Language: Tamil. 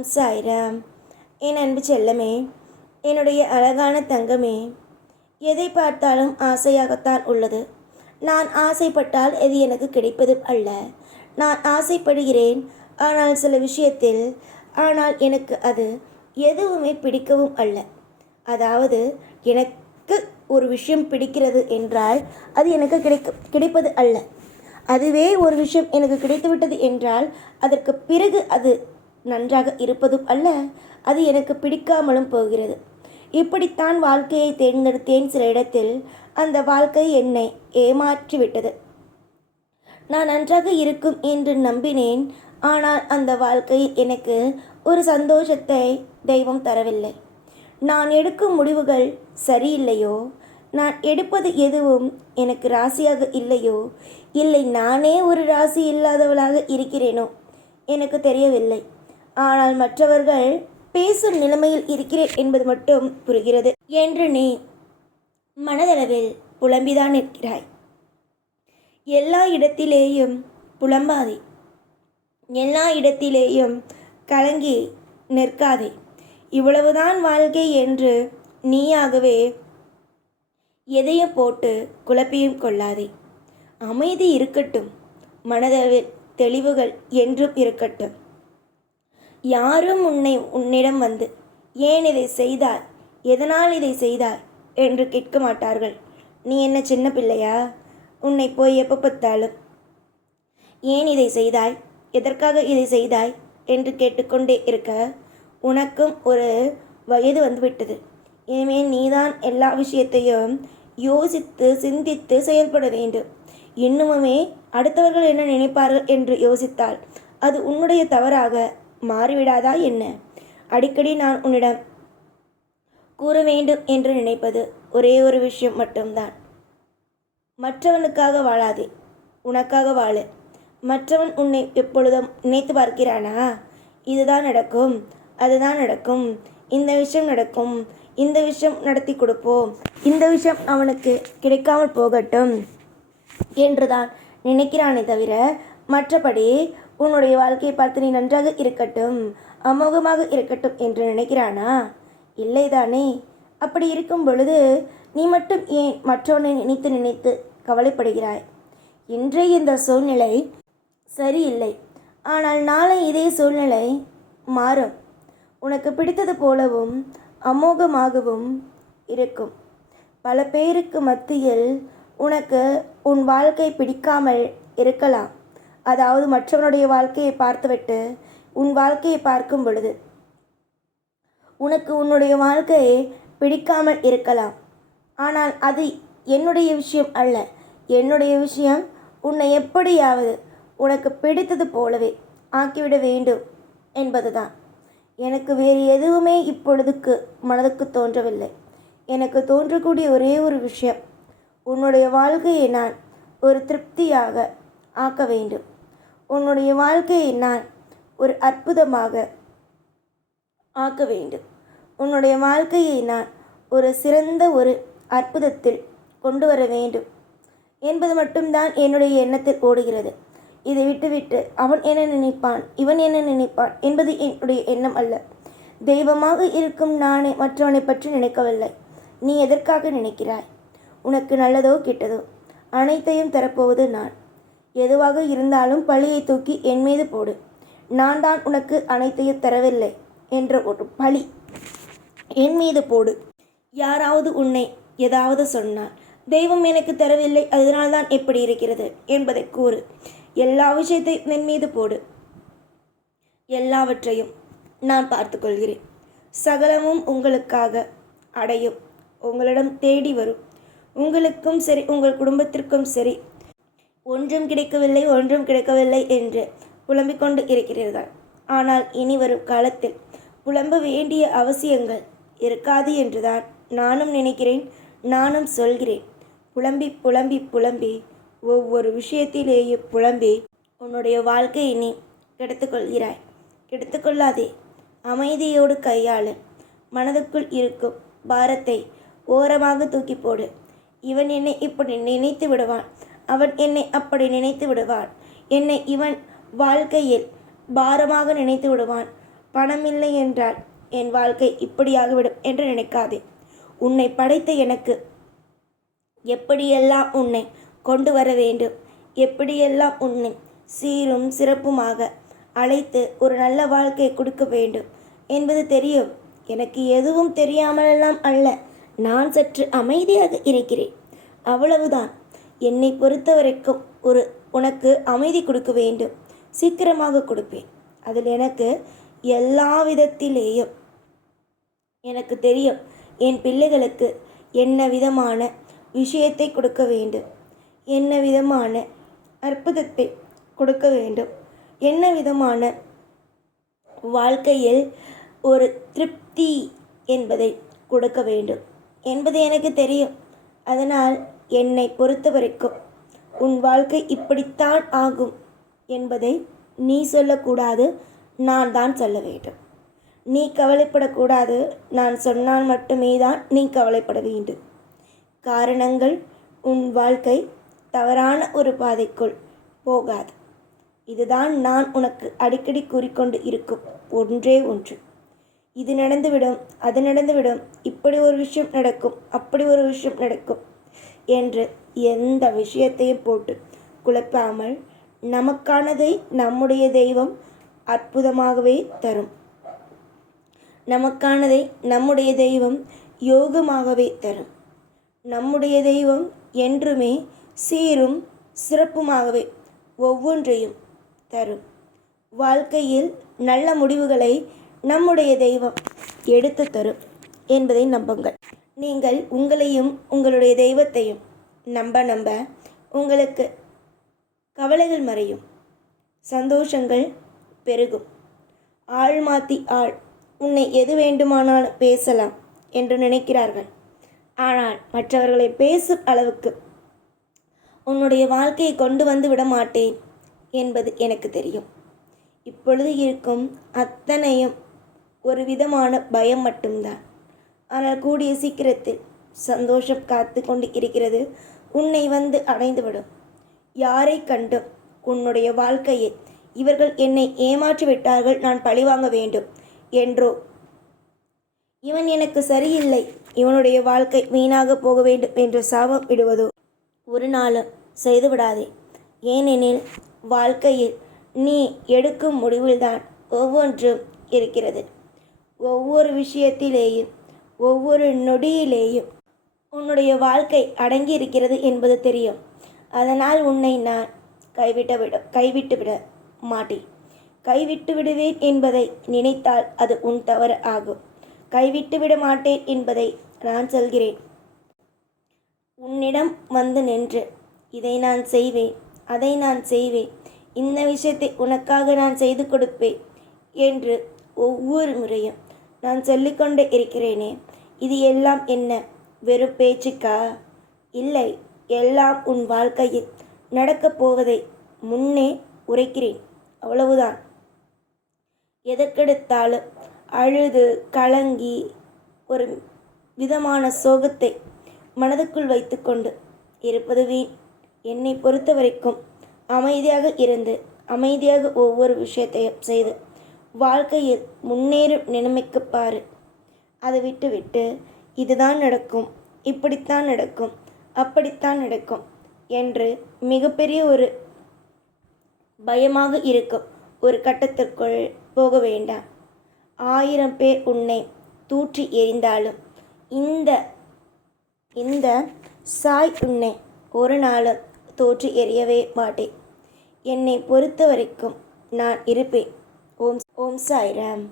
ஓம் சாய்ராம். என் அன்பு செல்லமே, என்னுடைய அழகான தங்கமே, எதை பார்த்தாலும் ஆசையாகத்தான் உள்ளது. நான் ஆசைப்பட்டால் எது எனக்கு கிடைப்பதும் அல்ல. நான் ஆசைப்படுகிறேன், ஆனால் சில விஷயத்தில் எனக்கு அது எதுவுமே பிடிக்கவும் அல்ல. அதாவது எனக்கு ஒரு விஷயம் பிடிக்கிறது என்றால் அது எனக்கு கிடைப்பது அல்ல. அதுவே ஒரு விஷயம் எனக்கு கிடைத்துவிட்டது என்றால் அதற்கு பிறகு அது நன்றாக இருப்பதும் அல்ல, அது எனக்கு பிடிக்காமலும் போகிறது. இப்படித்தான் வாழ்க்கையை தேர்ந்தெடுத்தேன். சில இடத்தில் அந்த வாழ்க்கை என்னை ஏமாற்றிவிட்டது. நான் நன்றாக இருக்கும் என்று நம்பினேன். ஆனால் அந்த வாழ்க்கையில் எனக்கு ஒரு சந்தோஷத்தை தெய்வம் தரவில்லை. நான் எடுக்கும் முடிவுகள் சரியில்லையோ, நான் எடுப்பது எதுவும் எனக்கு ராசியாக இல்லையோ, இல்லை நானே ஒரு ராசி இல்லாதவளாக இருக்கிறேனோ எனக்கு தெரியவில்லை. ஆனால் மற்றவர்கள் பேசும் நிலைமையில் இருக்கிறேன் என்பது மட்டும் புரிகிறது என்று நீ மனதளவில் புலம்பிதான் இருக்கிறாய். எல்லா இடத்திலேயும் புலம்பாதே, எல்லா இடத்திலேயும் கலங்கி நிற்காதே. இவ்வளவுதான் வாழ்க்கை என்று நீயாகவே எதையும் போட்டு குழப்பியும் கொள்ளாதே. அமைதி இருக்கட்டும், மனதளவில் தெளிவுகள் என்றும் இருக்கட்டும். யாரும் உன்னிடம் வந்து ஏன் இதை செய்தாய், எதனால் இதை செய்தாய் என்று கேட்க மாட்டார்கள். நீ என்ன சின்ன பிள்ளையா? உன்னை போய் எப்போ பார்த்தாலும் ஏன் இதை செய்தாய், எதற்காக இதை செய்தாய் என்று கேட்டுக்கொண்டே இருக்க உனக்கும் ஒரு வயது வந்துவிட்டது. இனிமேல் நீதான் எல்லா விஷயத்தையும் யோசித்து சிந்தித்து செயல்பட வேண்டும். இன்னுமே அடுத்தவர்கள் என்ன நினைப்பார்கள் என்று யோசித்தால் அது உன்னுடைய தவறாக மாறிவிடாதா என்ன? அடிக்கடி நான் உன்னிடம் கூற வேண்டும் என்று நினைப்பது ஒரே ஒரு விஷயம் மட்டும்தான். மற்றவனுக்காக வாழாதே, உனக்காக வாழு. மற்றவன் உன்னை எப்பொழுதும் நினைத்து பார்க்கிறானா? இதுதான் நடக்கும், அதுதான் நடக்கும், இந்த விஷயம் நடக்கும், இந்த விஷயம் நடத்தி கொடுப்போம், இந்த விஷயம் அவனுக்கு கிடைக்காமல் போகட்டும் என்றுதான் நினைக்கிறானே தவிர மற்றபடி உன்னுடைய வாழ்க்கையை பார்த்து நீ நன்றாக இருக்கட்டும், அமோகமாக இருக்கட்டும் என்று நினைக்கிறானா? இல்லைதானே? அப்படி இருக்கும் பொழுது நீ மட்டும் ஏன் மற்றவனை நினைத்து நினைத்து கவலைப்படுகிறாய்? இன்றைய இந்த சூழ்நிலை சரியில்லை, ஆனால் நாளை இதே சூழ்நிலை மாறும். உனக்கு பிடித்தது போலவும் அமோகமாகவும் இருக்கும். பல பேருக்கு மத்தியில் உனக்கு உன் வாழ்க்கை பிடிக்காமல் இருக்கலாம். அதாவது மற்றவனுடைய வாழ்க்கையை பார்த்துவிட்டு உன் வாழ்க்கையை பார்க்கும் பொழுது உனக்கு உன்னுடைய வாழ்க்கையை பிடிக்காமல் இருக்கலாம். ஆனால் அது என்னுடைய விஷயம் அல்ல. என்னுடைய விஷயம் உன்னை எப்படியாவது உனக்கு பிடித்தது போலவே ஆக்கிவிட வேண்டும் என்பதுதான். எனக்கு வேறு எதுவுமே இப்பொழுதுக்கு மனதுக்கு தோன்றவில்லை. எனக்கு தோன்றக்கூடிய ஒரே ஒரு விஷயம், உன்னுடைய வாழ்க்கையை நான் ஒரு திருப்தியாக ஆக்க வேண்டும். உன்னுடைய வாழ்க்கையை நான் ஒரு அற்புதமாக ஆக்க வேண்டும். உன்னுடைய வாழ்க்கையை நான் ஒரு சிறந்த ஒரு அற்புதத்தில் கொண்டு வர வேண்டும் என்பது மட்டும்தான் என்னுடைய எண்ணத்தில் ஓடுகிறது. இதை விட்டுவிட்டு அவன் என்ன நினைப்பான், இவன் என்ன நினைப்பான் என்பது என்னுடைய எண்ணம் அல்ல. தெய்வமாக இருக்கும் நானே மற்றவனை பற்றி நினைக்கவில்லை. நீ எதற்காக நினைக்கிறாய்? உனக்கு நல்லதோ கெட்டதோ அனைத்தையும் தரப்போவது நான். எதுவாக இருந்தாலும் பழியை தூக்கி என் மீது போடு. நான் தான் உனக்கு அனைத்தையும் தரவில்லை என்ற ஒரு பழி என் மீது போடு. யாராவது உன்னை ஏதாவது சொன்னால் தெய்வம் எனக்கு தரவில்லை, அதனால்தான் எப்படி இருக்கிறது என்பதை கூறு. எல்லா விஷயத்தையும் என் மீது போடு. எல்லாவற்றையும் நான் பார்த்துக்கொள்கிறேன். சகலமும் உங்களுக்காக அடையும், உங்களிடம் தேடி வரும். உங்களுக்கும் சரி, உங்கள் குடும்பத்திற்கும் சரி, ஒன்றும் கிடைக்கவில்லை, ஒன்றும் கிடைக்கவில்லை என்று புலம்பிக் கொண்டு இருக்கிறீர்கள். ஆனால் இனி வரும் காலத்தில் புலம்ப வேண்டிய அவசியங்கள் இருக்காது என்றுதான் நானும் நினைக்கிறேன், நானும் சொல்கிறேன். புலம்பி புலம்பி புலம்பி ஒவ்வொரு விஷயத்திலேயும் புலம்பி உன்னுடைய வாழ்க்கையை நீ கெடுத்துக்கொள்கிறாய். கெடுத்துக்கொள்ளாதே, அமைதியோடு கையாளு. மனதுக்குள் இருக்கும் பாரத்தை ஓரமாக தூக்கி போடு. இவன் என்னை இப்படி நினைத்து விடுவான், அவன் என்னை அப்படி நினைத்து விடுவான், என்னை இவன் வாழ்க்கையில் பாரமாக நினைத்து விடுவான், பணமில்லை என்றால் என் வாழ்க்கை இப்படியாகிவிடும் என்று நினைக்காதே. உன்னை படைத்த எனக்கு எப்படியெல்லாம் உன்னை கொண்டு வர வேண்டும், எப்படியெல்லாம் உன்னை சீரும் சிறப்புமாக அழைத்து ஒரு நல்ல வாழ்க்கையை கொடுக்க வேண்டும் என்பது தெரியும். எனக்கு எதுவும் தெரியாமலெல்லாம் அல்ல. நான் சற்று அமைதியாக இருக்கிறேன், அவ்வளவுதான். என்னை பொறுத்த வரைக்கும் உனக்கு அமைதி கொடுக்க வேண்டும். சீக்கிரமாக கொடுப்பேன். அதில் எனக்கு எல்லா விதத்திலேயும் எனக்கு தெரியும். என் பிள்ளைகளுக்கு என்ன விதமான விஷயத்தை கொடுக்க வேண்டும், என்ன விதமான அற்புதத்தை கொடுக்க வேண்டும், என்ன விதமான வாழ்க்கையில் ஒரு திருப்தி என்பதை கொடுக்க வேண்டும் என்பது எனக்கு தெரியும். அதனால் என்னை பொறுத்த வரைக்கும் உன் வாழ்க்கை இப்படித்தான் ஆகும் என்பதை நீ சொல்லக்கூடாது, நான் தான் சொல்ல வேண்டும். நீ கவலைப்படக்கூடாது, நான் சொன்னால் மட்டுமே தான் நீ கவலைப்பட வேண்டும். காரணங்கள் உன் வாழ்க்கை தவறான ஒரு பாதைக்குள் போகாது. இதுதான் நான் உனக்கு அடிக்கடி கூறிக்கொண்டு இருக்கும் ஒன்றே ஒன்று. இது நடந்துவிடும், அது நடந்துவிடும், இப்படி ஒரு விஷயம் நடக்கும், அப்படி ஒரு விஷயம் நடக்கும் என்று எந்த விஷயத்தையும் போட்டு குழப்பாமல் நமக்கானதை நம்முடைய தெய்வம் அற்புதமாகவே தரும். நமக்கானதை நம்முடைய தெய்வம் யோகமாகவே தரும். நம்முடைய தெய்வம் என்றுமே சீரும் சிறப்புமாகவே ஒவ்வொன்றையும் தரும். வாழ்க்கையில் நல்ல முடிவுகளை நம்முடைய தெய்வம் எடுத்து தரும் என்பதை நம்புங்கள். நீங்கள் உங்களையும் உங்களுடைய தெய்வத்தையும் நம்ப உங்களுக்கு கவலைகள் மறையும், சந்தோஷங்கள் பெருகும். ஆள் மாற்றி ஆள் உன்னை எது வேண்டுமானாலும் பேசலாம் என்று நினைக்கிறார்கள். ஆனால் மற்றவர்களை பேசும் அளவுக்கு உன்னுடைய வாழ்க்கையை கொண்டு வந்து விட மாட்டேன் என்பது எனக்கு தெரியும். இப்பொழுது இருக்கும் அத்தனையும் ஒரு விதமான பயம் மட்டும்தான். ஆனால் கூடிய சீக்கிரத்தில் சந்தோஷம் காத்து கொண்டு இருக்கிறது. உன்னை வந்து அடைந்துவிடும். யாரை கண்டும் உன்னுடைய வாழ்க்கையை இவர்கள் என்னை ஏமாற்றி விட்டார்கள், நான் பழிவாங்க வேண்டும் என்றோ, இவன் எனக்கு சரியில்லை, இவனுடைய வாழ்க்கை வீணாக போக வேண்டும் என்று சாபம் விடுவதோ ஒரு நாளும் செய்து விடாதே. ஏனெனில் வாழ்க்கையில் நீ எடுக்கும் முடிவில்தான் ஒவ்வொன்றும் இருக்கிறது. ஒவ்வொரு விஷயத்திலேயும் ஒவ்வொரு நொடியிலேயும் உன்னுடைய வாழ்க்கை அடங்கி இருக்கிறது என்பது தெரியும். அதனால் உன்னை நான் கைவிட்டு விட மாட்டேன். கைவிட்டு விடுவேன் என்பதை நினைத்தால் அது உன் தவறு ஆகும். கைவிட்டு விட மாட்டேன் என்பதை நான் சொல்கிறேன். உன்னிடம் வந்து நின்று இதை நான் செய்வேன், அதை நான் செய்வேன், இந்த விஷயத்தை உனக்காக நான் செய்து கொடுப்பேன் என்று ஒவ்வொரு முறையும் நான் சொல்லிக்கொண்டே இருக்கிறேனே, இது எல்லாம் என்ன வெறும் பேச்சுக்கா? இல்லை, எல்லாம் உன் வாழ்க்கையில் நடக்கப் போவதை முன்னே உரைக்கிறேன், அவ்வளவுதான். எதற்கெடுத்தாலும் அழுது கலங்கி ஒரு விதமான சோகத்தை மனதுக்குள் வைத்துக்கொண்டு இருப்பது வீண். என்னை பொறுத்த வரைக்கும் அமைதியாக இருந்து அமைதியாக ஒவ்வொரு விஷயத்தையும் செய்து வாழ்க்கையில் முன்னேறும் நிலைமைக்கு பாரு. அதை விட்டு இதுதான் நடக்கும், இப்படித்தான் நடக்கும், அப்படித்தான் நடக்கும் என்று மிகப்பெரிய ஒரு பயமாக இருக்கும் ஒரு கட்டத்திற்குள் போக வேண்டாம். 1000 பேர் உன்னை தூற்றி எறிந்தாலும் இந்த சாய் உன்னை ஒரு நாளும் தோற்றி எறியவே மாட்டேன். என்னை பொறுத்த வரைக்கும் நான் இருப்பேன். ஓம் சாய்ராம்.